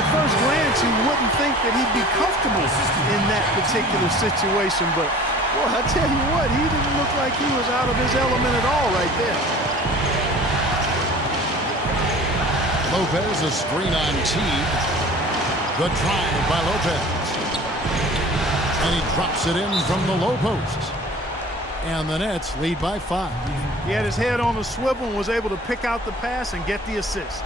at first glance, you wouldn't think that he'd be comfortable in that particular situation, but boy, I tell you what, he didn't look like he was out of his element at all right there. Lopez, a screen on Teague. Good drive by Lopez. And he drops it in from the low post. And the Nets lead by 5. He had his head on a swivel and was able to pick out the pass and get the assist.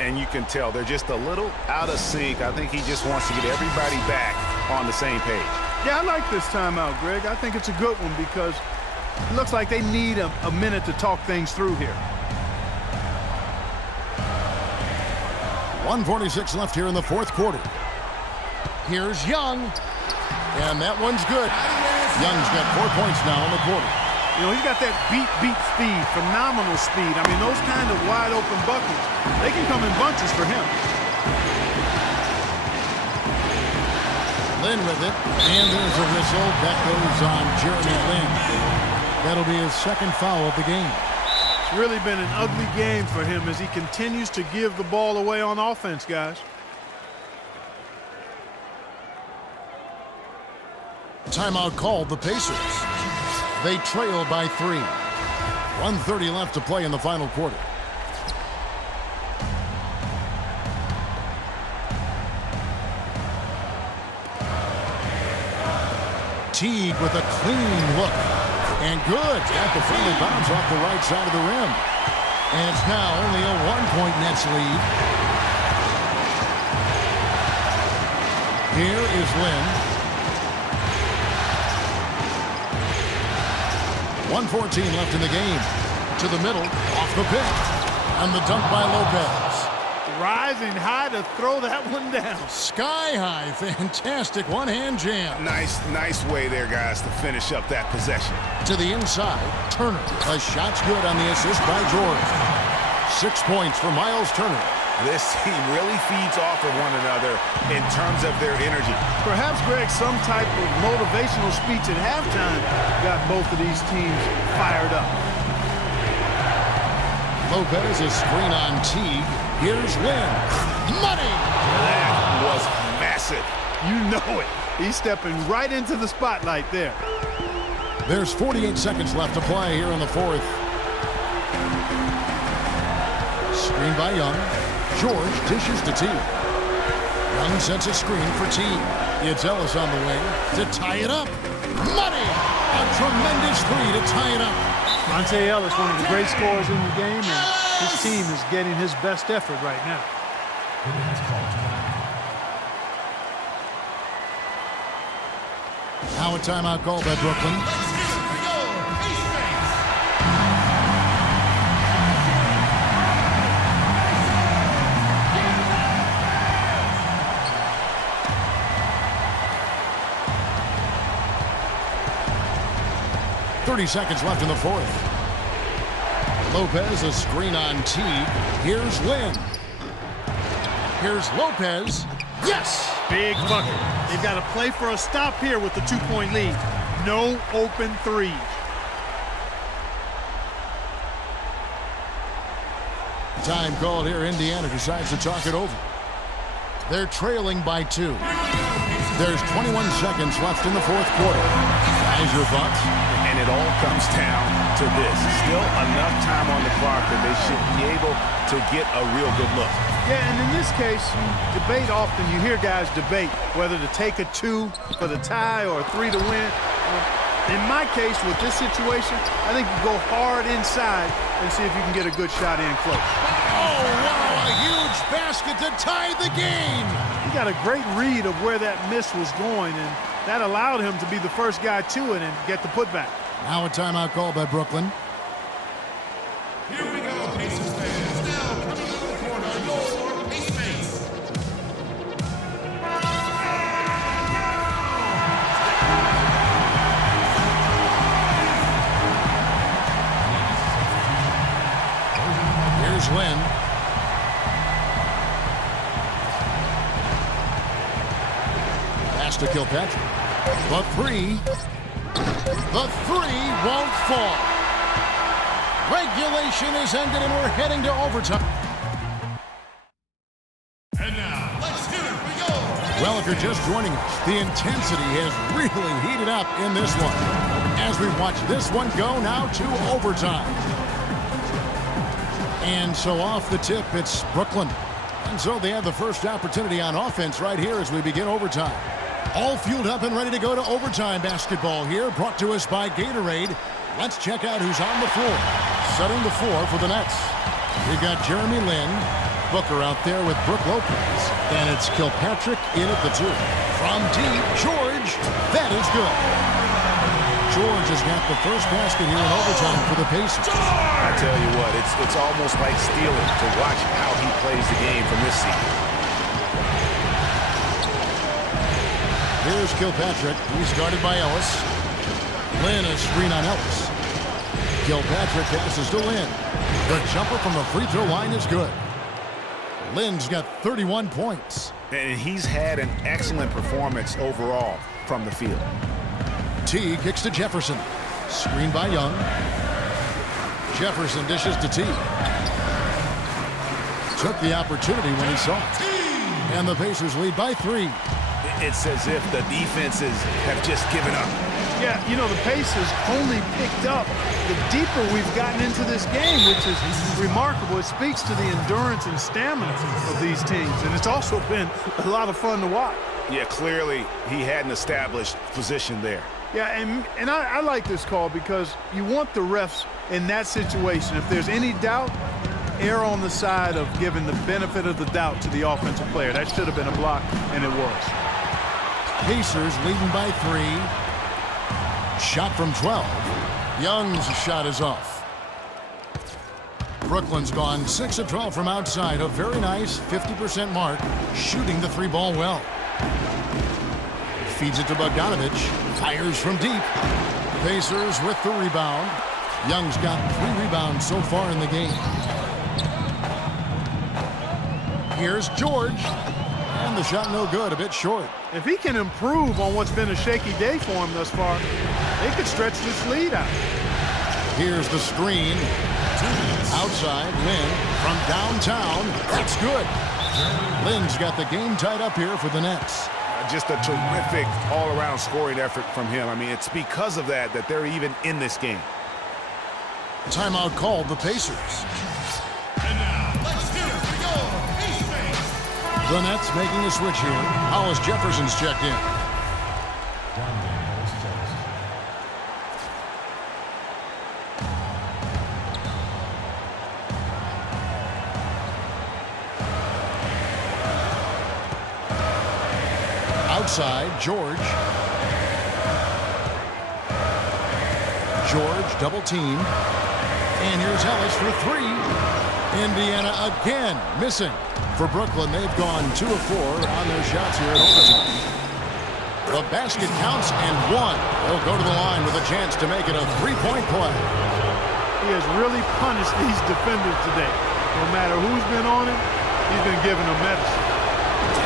And you can tell they're just a little out of sync. I think he just wants to get everybody back on the same page. Yeah, I like this timeout, Greg. I think it's a good one because it looks like they need a minute to talk things through here. 1:46 left here in the fourth quarter. Here's Young. And that one's good. Young's got 4 points now in the quarter. You know, he's got that beat speed, phenomenal speed. I mean, those kind of wide-open buckets, they can come in bunches for him. Lin with it, and there's a whistle. That goes on Jeremy Lin. That'll be his second foul of the game. It's really been an ugly game for him as he continues to give the ball away on offense, guys. Timeout called the Pacers. They trail by 3. 1:30 left to play in the final quarter. Teague with a clean look. And good. Got the friendly bounce off the right side of the rim. And it's now only a 1-point Nets lead. Here is Lin. 1:14 left in the game. To the middle, off the pick. And the dunk by Lopez. Rising high to throw that one down. Sky high. Fantastic one-hand jam. Nice way there, guys, to finish up that possession. To the inside, Turner. A shot's good on the assist by George. 6 points for Miles Turner. This team really feeds off of one another in terms of their energy. Perhaps, Greg, some type of motivational speech at halftime got both of these teams fired up. Lopez, a screen on Teague. Here's Lin. Money! That was massive. You know it. He's stepping right into the spotlight there. There's 48 seconds left to play here in the fourth. Screen by Young. George dishes to Teague. Young sets a screen for Teague. It's Ellis on the wing to tie it up. Money! A tremendous three to tie it up. Monte Ellis, one of the great scorers in the game, and his team is getting his best effort right now. Now a timeout called by Brooklyn. 30 seconds left in the fourth. Lopez, a screen on Teague. Here's Lin. Here's Lopez. Yes! Big bucket. They've got to play for a stop here with the 2-point lead. No open threes. Time called here. Indiana decides to talk it over. They're trailing by 2. There's 21 seconds left in the fourth quarter. Guys, your thoughts? And it all comes down to this. Still enough time on the clock that they should be able to get a real good look. Yeah, and in this case, you debate often. You hear guys debate whether to take a 2 for the tie or a 3 to win. In my case, with this situation, I think you go hard inside and see if you can get a good shot in close. Oh, wow, a huge basket to tie the game. He got a great read of where that miss was going, and that allowed him to be the first guy to it and get the putback. Now a timeout call by Brooklyn. Here we go, Pacers fans. Now coming out of the corner, your Pacers. Here's Lin. Pass to Kilpatrick. The three won't fall. Regulation is ended and we're heading to overtime. And now, let's do Well, if you're just joining us, the intensity has really heated up in this one. As we watch this one go now to overtime. And so off the tip, it's Brooklyn. And so they have the first opportunity on offense right here as we begin overtime. All fueled up and ready to go to overtime basketball here, brought to us by Gatorade. Let's check out who's on the floor. Setting the floor for the Nets. We've got Jeremy Lin, Booker out there with Brook Lopez. And it's Kilpatrick in at the 2. From deep, George. That is good. George has got the first basket here in overtime for the Pacers. I tell you what, it's almost like stealing to watch how he plays the game from this seat. Here's Kilpatrick. He's guarded by Ellis. Lin, a screen on Ellis. Kilpatrick passes to Lin. The jumper from the free throw line is good. Lin's got 31 points. And he's had an excellent performance overall from the field. T kicks to Jefferson. Screen by Young. Jefferson dishes to T. Took the opportunity when he saw it. And the Pacers lead by 3. It's as if the defenses have just given up. Yeah, you know, the pace has only picked up the deeper we've gotten into this game, which is remarkable. It speaks to the endurance and stamina of these teams, and it's also been a lot of fun to watch. Yeah, clearly he had an established position there. Yeah, and I like this call because you want the refs in that situation. If there's any doubt, err on the side of giving the benefit of the doubt to the offensive player. That should have been a block, and it was. Pacers leading by 3. Shot from 12. Young's shot is off. Brooklyn's gone 6 of 12 from outside. A very nice 50% mark, shooting the 3-ball well. Feeds it to Bogdanovich. Fires from deep. Pacers with the rebound. Young's got 3 rebounds so far in the game. Here's George. And the shot no good, a bit short. If he can improve on what's been a shaky day for him thus far, they could stretch this lead out. Here's the screen. Outside, Lin from downtown. That's good. Lin's got the game tied up here for the Nets. Just a terrific all-around scoring effort from him. I mean, it's because of that they're even in this game. Timeout called the Pacers. And now, let's hear it for your Pacers. The Nets making a switch here. Hollis Jefferson's checked in. Outside, George. George double team. And here's Ellis for 3. Indiana again missing. For Brooklyn, they've gone 2 of 4 on their shots here at overtime. The basket counts and 1. They'll go to the line with a chance to make it a 3-point play. He has really punished these defenders today. No matter who's been on him, he's been giving them medicine.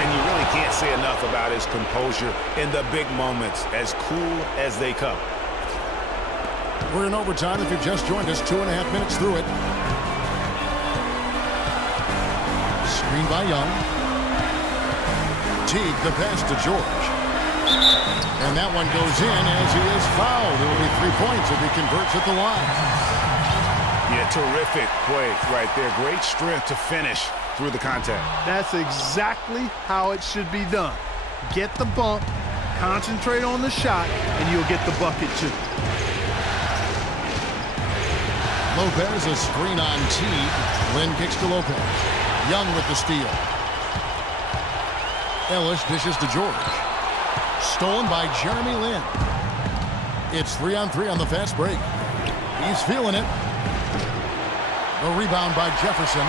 And you really can't say enough about his composure in the big moments, as cool as they come. We're in overtime. If you've just joined us, 2.5 minutes through it. Screen by Young. Teague, the pass to George. And that one goes in as he is fouled. It will be 3 points if he converts at the line. Yeah, terrific play right there. Great strength to finish through the contact. That's exactly how it should be done. Get the bump, concentrate on the shot, and you'll get the bucket too. Lopez, a screen on Teague. Lin kicks to Lopez. Young with the steal. Ellis dishes to George. Stolen by Jeremy Lin. It's 3-on-3 on the fast break. He's feeling it. The rebound by Jefferson.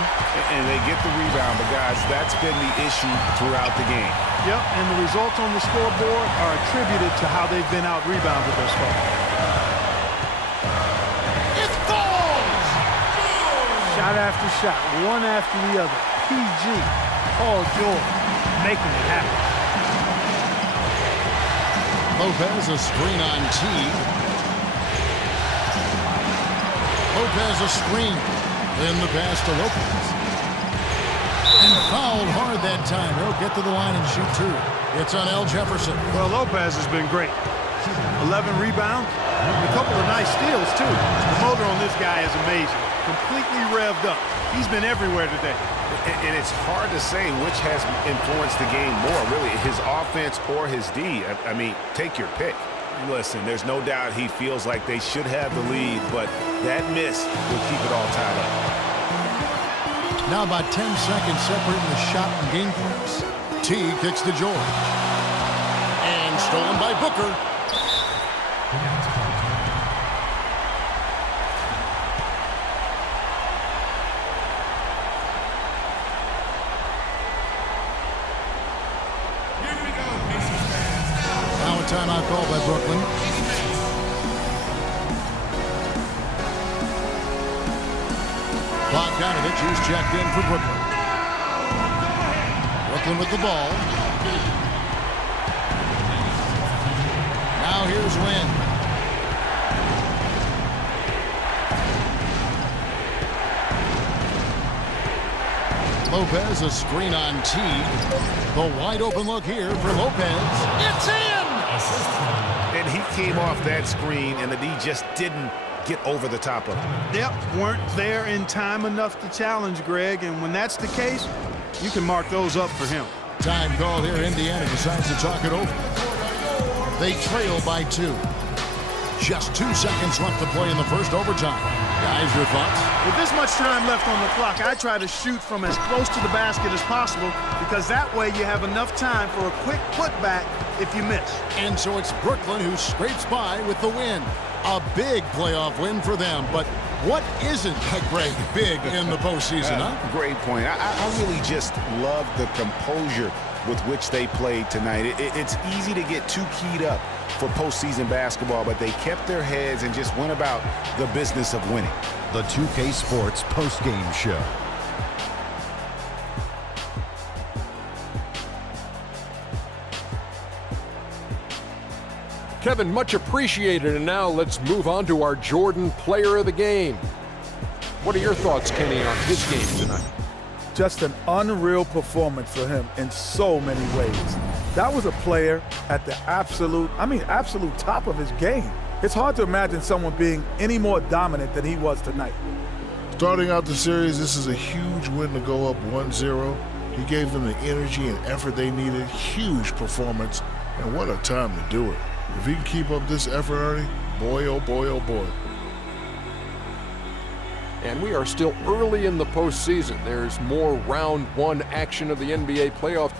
And they get the rebound, but guys, that's been the issue throughout the game. Yep, and the results on the scoreboard are attributed to how they've been out-rebounded thus far. It falls! Shot after shot, one after the other. PG, Paul George, making it happen. Lopez, a screen on Teague. Lopez, a screen. In the pass to Lopez. And fouled hard that time. He'll get to the line and shoot two. It's on L. Jefferson. Well, Lopez has been great. 11 rebounds, and a couple of nice steals, too. The motor on this guy is amazing. Completely revved up. He's been everywhere today. And it's hard to say which has influenced the game more, really, his offense or his D. I mean, take your pick. Listen, there's no doubt he feels like they should have the lead, but that miss will keep it all tied up. Now about 10 seconds separating the shot and game clocks. T kicks to George. And stolen by Booker. Now a timeout called by Brooklyn. Bogdanovich is checked in for Brooklyn. Brooklyn with the ball. Now here's Wynn. Lopez, a screen on T. The wide open look here for Lopez. It's in! And he came off that screen, and the D just didn't get over the top of it. Yep, weren't there in time enough to challenge Greg, and when that's the case, you can mark those up for him. Time called here. Indiana decides to talk it over. They trail by 2. Just 2 seconds left to play in the first overtime. Guys, your thoughts? With this much time left on the clock, I try to shoot from as close to the basket as possible because that way you have enough time for a quick putback if you miss. And so it's Brooklyn who scrapes by with the win. A big playoff win for them, but what isn't a great big in the postseason, huh? Great point. I really just love the composure with which they played tonight. It's easy to get too keyed up for postseason basketball, but they kept their heads and just went about the business of winning. The 2K Sports postgame show. Kevin, much appreciated, and now let's move on to our Jordan Player of the Game. What are your thoughts, Kenny, on his game tonight? Just an unreal performance for him in so many ways. That was a player at the absolute top of his game. It's hard to imagine someone being any more dominant than he was tonight. Starting out the series, this is a huge win to go up 1-0. He gave them the energy and effort they needed. Huge performance, and what a time to do it. If he can keep up this effort, Ernie, boy, oh boy, oh boy. And we are still early in the postseason. There's more round 1 action of the NBA playoffs.